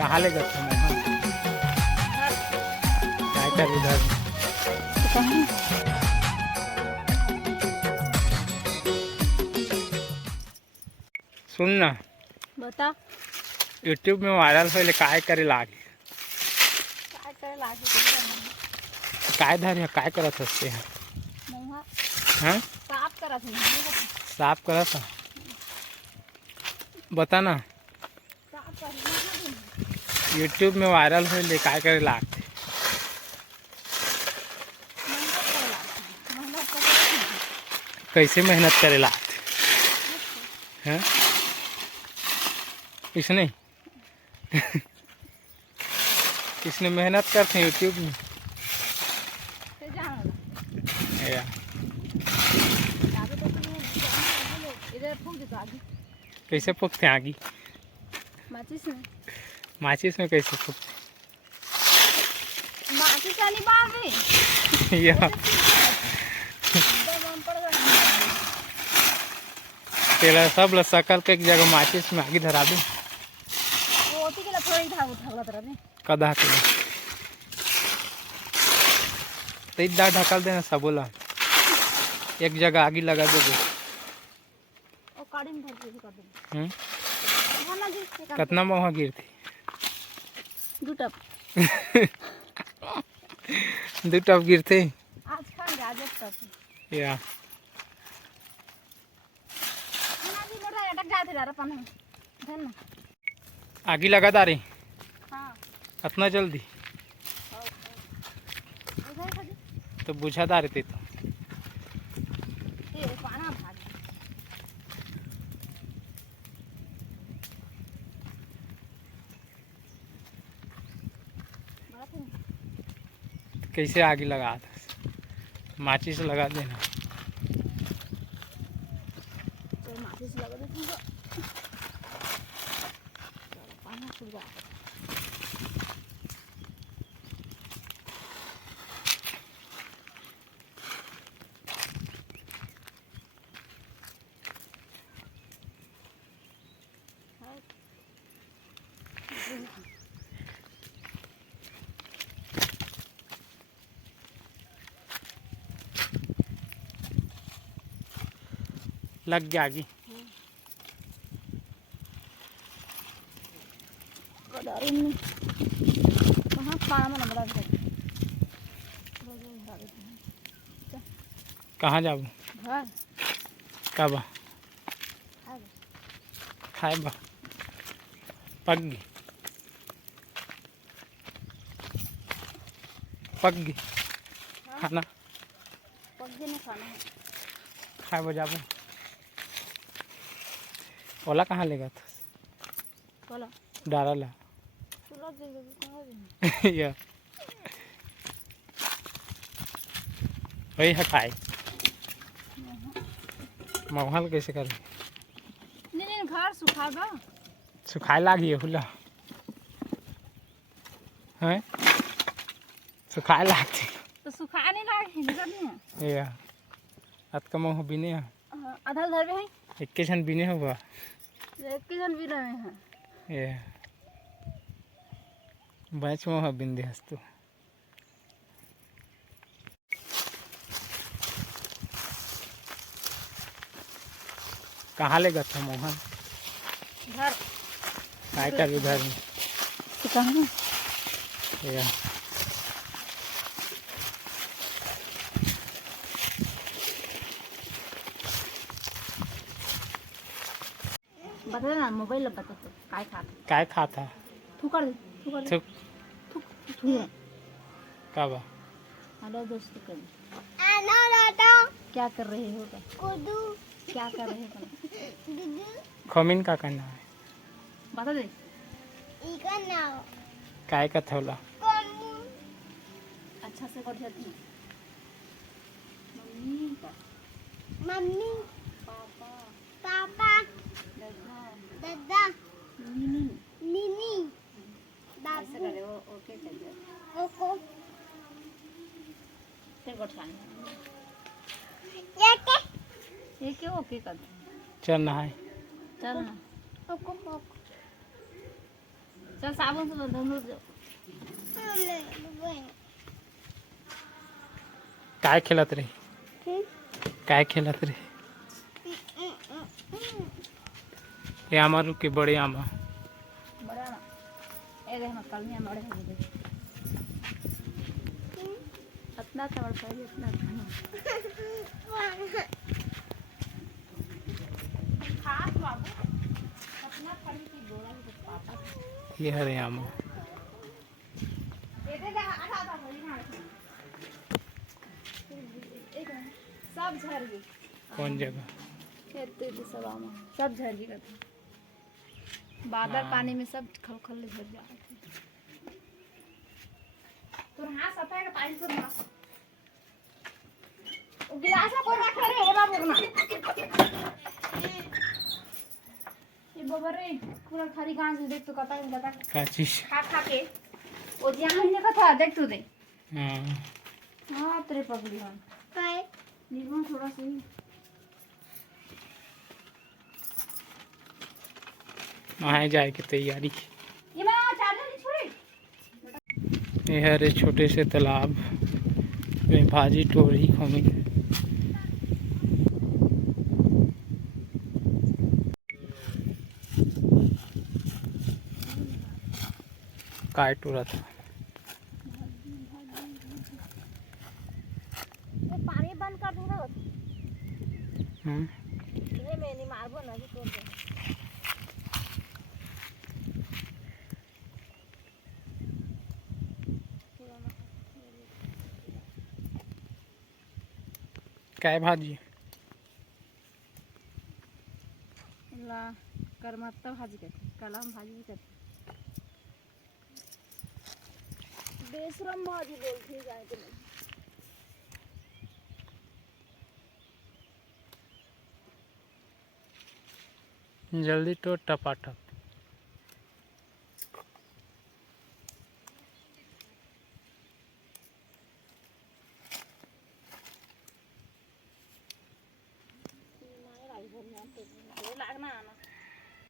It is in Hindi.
कहाँ ले गए थे मोहन? क्या कर इधर? सुन ना, बता यूट्यूब में वायरल होले काय करे लागे? काय करे लागे काय धर काय करत हसते हैं? मोहा हाँ साफ करा थे साफ करा था। बता ना, साफ कर यूट्यूब में वायरल होले काय करे लागे? कैसे मेहनत करे लागे? हैं? इसने इसने मेहनत करते हैं यूट्यूब में या कैसे फूकते हैं आगे? माचिस में कैसे फूकते या तेरा सब ला सकल के एक जगह माचिस में आगे धरा दे कदा के तो इधर ढकल देना सबोला एक जगह आगे लगा दे। कितना मोहा गिरती? दो टप दो टप गिरते आज खान आज एक टप या अटक जाते रे अपन धन ना आगे लगा दारे हां इतना जल्दी तो बुझा दारे थे तो ये पाना भाग कैसे आगे लगा था? माचिस लगा देना तो माचिस लगा दे पाना छूट जा लग गया आगे कहाँ पाना में बड़ा कहाँ जाबू? घर कब खाए बा पक गई खाना पग नहीं खाना खाए बा जाबू? ओला कहाँ लेगा था? बोला डारा ला चलो दे दे कहाँ दे या वही है खाए मोहल कैसे कर नहीं घर सुखा बा सुखाए लागी हुला हैं सुखाए लागती तो सुखा नहीं लागे निकल या अत का मोह बिने आधा धर में है एक के जन बिने हुआ एक के जन भी रहे हैं ये बैच मोह बिंदे हस्तु कहाँ ले गए थे मोहन? घर काय कर उधर तो कहाँ या बता ना मोबाइल बता तो काय खाता थूकर थुक थूक थूक कब हेलो दोस्त कर क्या कर रहे हो क्या कर रहे हो खमीन का करना है बता दे काय का थोला अच्छा से कर जाती मम्मी पापा पापा दादा दादा नीनी नीनी ऐसे बाबू करे वो ओके चल जाए ओको फिर गोट खाने ये क्यों ओके कर चल नहाए चल ना ओको ओको चल साबुन से धो दो। काय खेलत रही? काय खेलत रही? ये आमा के बड़े आमा। बड़ा ना ए देख ना कल में बड़े हो गए। इतना तवड़ पर इतना खास बाबू अपना खड़ी की गोला के पापा ये हरे आमा। दे दे आधा आधा भरी ना एक सब झड़ गई। कौन जगह? खेत सब आमा सब झड़ गई। बादल पानी में सब खल झड़ जा रहे थे। तो हां सफाई का पानी से मार ओ गिलास में कोई रख रे ओ बाबू ना ये बबरे पूरा खाली गांस देख तो कता नहीं लगा का चीज? खा के ओ जहां ने कथा देख तू दे। हां हां तेरे पगड़ी हां काय निर्मल थोड़ा सा वहाँ जाए की तैयारी। ये मां चार्जर नहीं छोड़ी। ये हरे छोटे से तालाब में भाजी टोरी खमी। काय टोरा था? ये पानी बंद कर दूंगा। ये मैं नहीं मारबो ना जी तोड़ दे। काय भाजी? ला करमत्ता भाजी करते कलम भाजी भी करते बेसरम भाजी बोलती है जाए तो जल्दी तो टपाटप।